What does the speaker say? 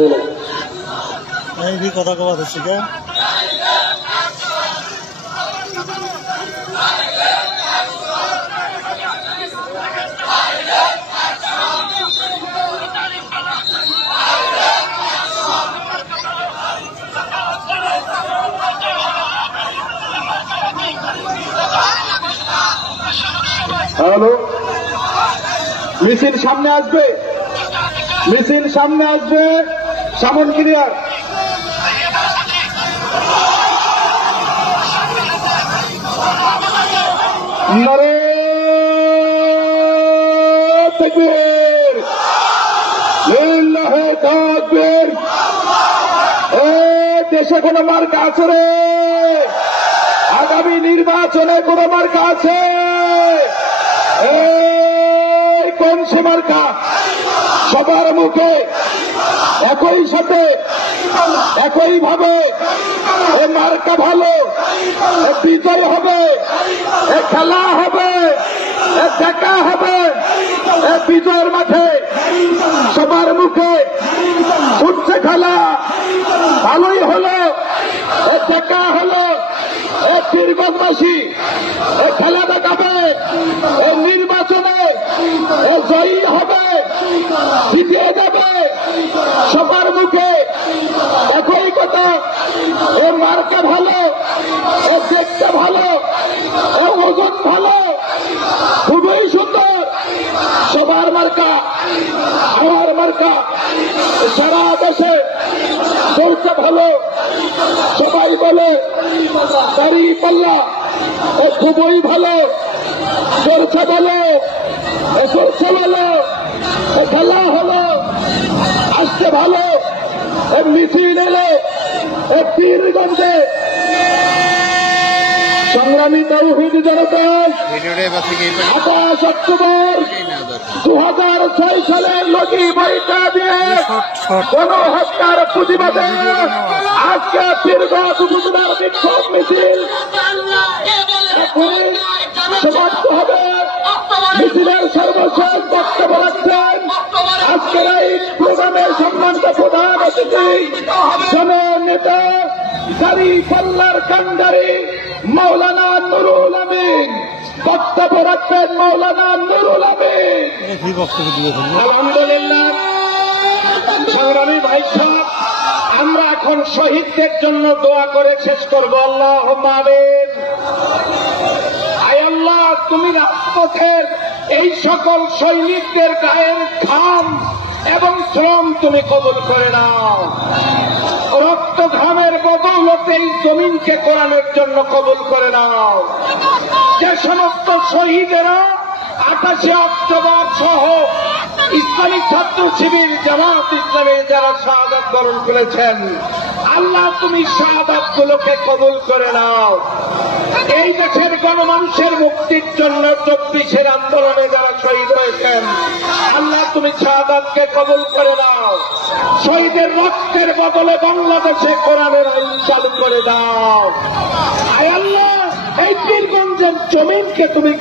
এই भी কথা কওয়া হচ্ছে কে হ্যালো মিছিল সামনে আসবে সামন ক্লিয়ার নারে তাকবীর লিল্লাহি তাকবীর দেশে কোন মার্কা আছে রে আগামী নির্বাচনে কোন মার্কা আছে কোন সে মার্কা সবার মুখে একই সাথে একইভাবে এ মার্কা ভালো বিজয় হবে খেলা হবে দেখা হবে বিজয়ের মাঠে সবার মুখে উঠছে খেলা ভালোই হলো দেখা হলো পীরগঞ্জবাসী খেলা দেখাবে নির্বাচনে জয়ী হবে জিতে যাবে সবার মুখে একই কথা মার্কা ভালো দেখতে ভালো ওজন ভালো খুবই সুন্দর সবার মার্কা আমার মার্কা সারা দেশে চলছে ভালো সবাই বলে দাড়ি পাল্লা খুবই ভালো চলছে ভালো খেলা হলো আসতে ভালো মিছিল এলো পীরগঞ্জে সংগ্রামী তাওহীদ জনতা 28 অক্টোবর 2006 সালের লগি বইটা দিয়ে গণহত্যার প্রতিবাদে আজকে পীরগঞ্জ উপজেলার বিক্ষোভ মিছিল সমাপ্ত হবে। মিছিলের সর্বশেষ বক্তব্য রাখছেন আজকের এই প্রোগ্রামের সম্মানিত প্রধান অতিথি জননেতা দাড়ি পাল্লার কান্ডারি মাওলানা নুরুল আমিন। বক্তব্য রাখবেন মাওলানা নুরুল আমিন। আলহামদুলিল্লাহ সংগ্রামী ভাই সাহেব, আমরা এখন শহীদদের জন্য দোয়া করে শেষ করবো। আল্লাহুম্মা আমিন। আয় আল্লাহ, তুমি রাজপথের এই সকল সৈনিকদের গায়ের ঘাম এবং শ্রম তুমি কবুল করে নাও। রক্ত ঘামের বদৌলতে এই জমিনকে কোরআনের জন্য কবুল করে নাও। যে সমস্ত শহীদেরা 28 অক্টোবর সহ ইসলামী ছাত্র শিবির জামাত ইসলামী যারা শাহাদাত বরণ করেছেন, আল্লাহ তুমি শাহাদাত গুলোকে কবুল করে নাও। এই দেশের গণমানুষের মুক্তির জন্য 24-এর আন্দোলনে যারা শহীদ হয়েছেন, আল্লাহ তুমি শাহাদাতকে কবুল করে নাও। শহীদের রক্তের বদলে বাংলাদেশে কোরআনের আইন চালু করে দাও। আয় আল্লাহ, এই পীরগঞ্জের জমিনকে তুমি